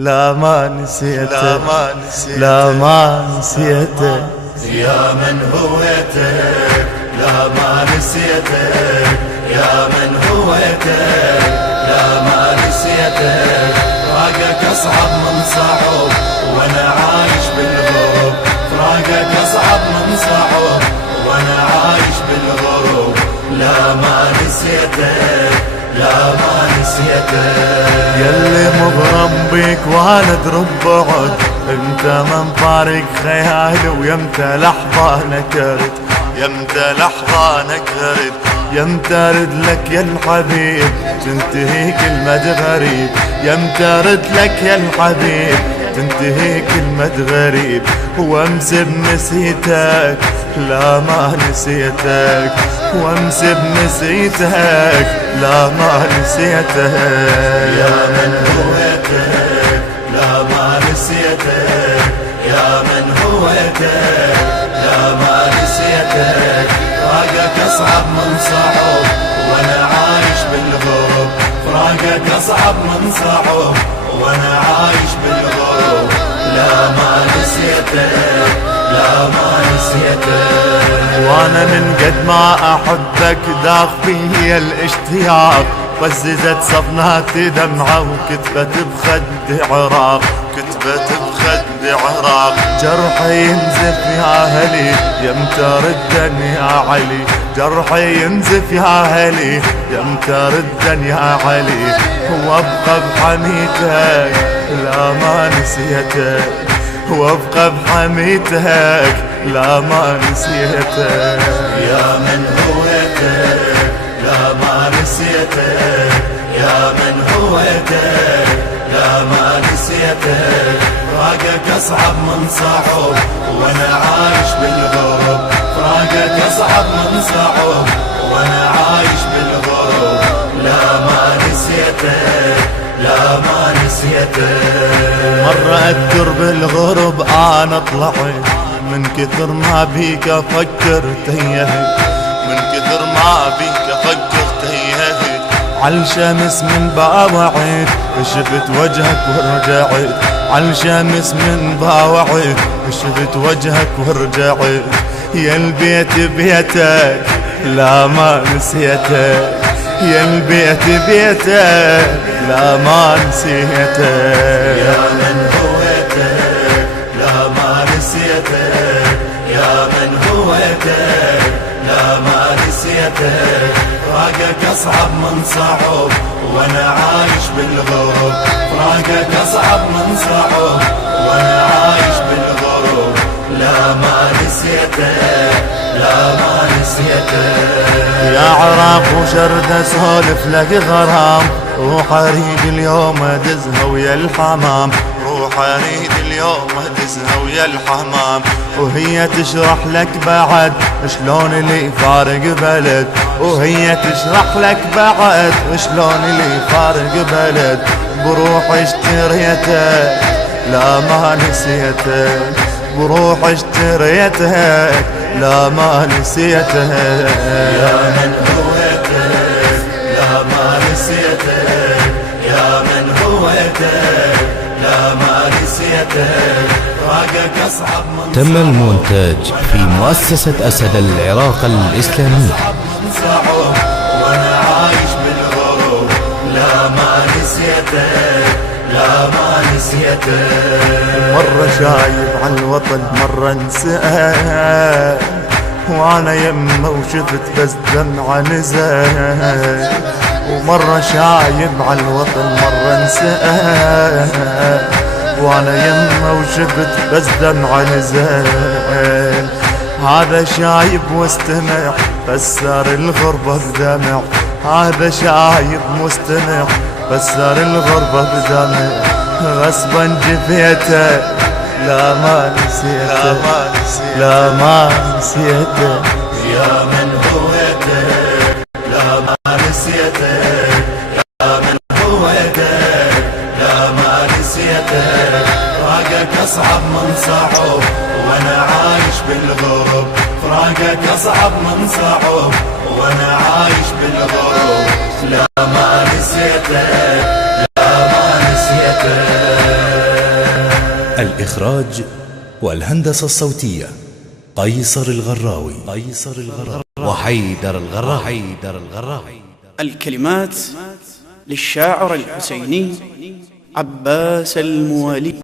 لا ما نسيته لا ما نسيته يا من هويتك لا ما نسيتك يا من هويتك لا ما نسيتك فراقك أصعب من صعب وأنا عايش بالغرب فراقك أصعب من صعب وأنا عايش بالغرب لا ما نسيتك لا ما نسيتك يلي مغرم بيك وانا ادرب بعد انت من فارق خيالي ويمتى لحظة نكرت يمتى لحظة نكرت يمتى رد لك يا الحبيب تنتهي كلمة غريب يمتى رد لك يا الحبيب تنتهي كلمة غريب وامس بنسيتك لا ما نسيتك وامس بنسيتك لا ما نسيتك يا من هويتك لا ما نسيتك يا من هويتك لا ما نسيتك فراقك أصعب من صعب وأنا عايش بالغرب فراقك أصعب من صعب وأنا عايش بالغرب لا ما نسيتك لا ما نسيتك وانا من قد ما احبك داخ فيا الاشتياق وززت صفناتي دمعة وكتبت بخدي عراق كتبت بخدي عراق جرحي ينزف يا هلي يمتى ردن يا علي جرحي ينزف يا هلي يمتى ردن يا علي وابقى بحميتك لا ما نسيتك وابقى بحميتك لا ما نسيتك يا من هويتك لا ما نسيتك يا من هويتك لا ما نسيتك فراقك أصعب من صعب وأنا عايش بالغرب فراقك أصعب من صعب وأنا عايش بالغرب لا ما نسيتك لا ما نسيتك مرة أذكر بالغرب أنا طلعت من كثر ما بيك أفكر تيهت من كثر ما بيك أفكر تيهت عالشمس من باوعت شفت وجهك ورجعت عالشمس من باوعت شفت وجهك ورجعت يا البيت بيتك لا ما نسيتك يا البيت بيتك لا ما نسيتك يا من هويتك لا ما نسيتك يا من هويتك لا ما نسيتك فراقك أصعب من صعب وأنا عايش بالغرب فراقك أصعب من صعب وأنا عايش بالغرب لا ما نسيتك لا ما نسيتك يا عراق وشرد اسولف لك غرام روح اريد اليوم ادزها ويا الحمام روح اريد اليوم ادزها ويا الحمام وهي تشرح لك بعد شلون اللي فارق بلد وهي تشرح لك بعد شلون اللي فارق بلد بروح اشتريتك لا ما نسيتك بروح اشتريتك لا ما نسيتك يا من هويتك لا ما نسيتك يا من هويتك لا ما نسيتك فراقك أصعب من تم المونتاج في مؤسسة أسد العراق الإسلامية. صعب وأنا عايش بالغرب لا ما نسيتك لا ما نسيتك مرة شايب على الوطن مرة انساه وانا يمه وشفت بس دمعة نزل ومرة شايب على الوطن مرة انساه وانا يمه وشفت بس دمعة نزل هذا شايب واستمع فسر الغربة بدمع هذا شايب مستمع فسر الغربة بدمع غصبا جفيته لا ما نسيته لا ما نسيته يا من هويتك لا ما نسيتك يا من هويتك لا ما نسيتك فراقك أصعب من صعب وأنا عايش بالغرب فراقك أصعب من صعب وأنا عايش بالغرب لا ما نسيتك لا ما نسيتك الإخراج والهندسة الصوتية قيصر الغراوي وحيدر الغراوي. الكلمات للشاعر الحسيني عباس الموالي.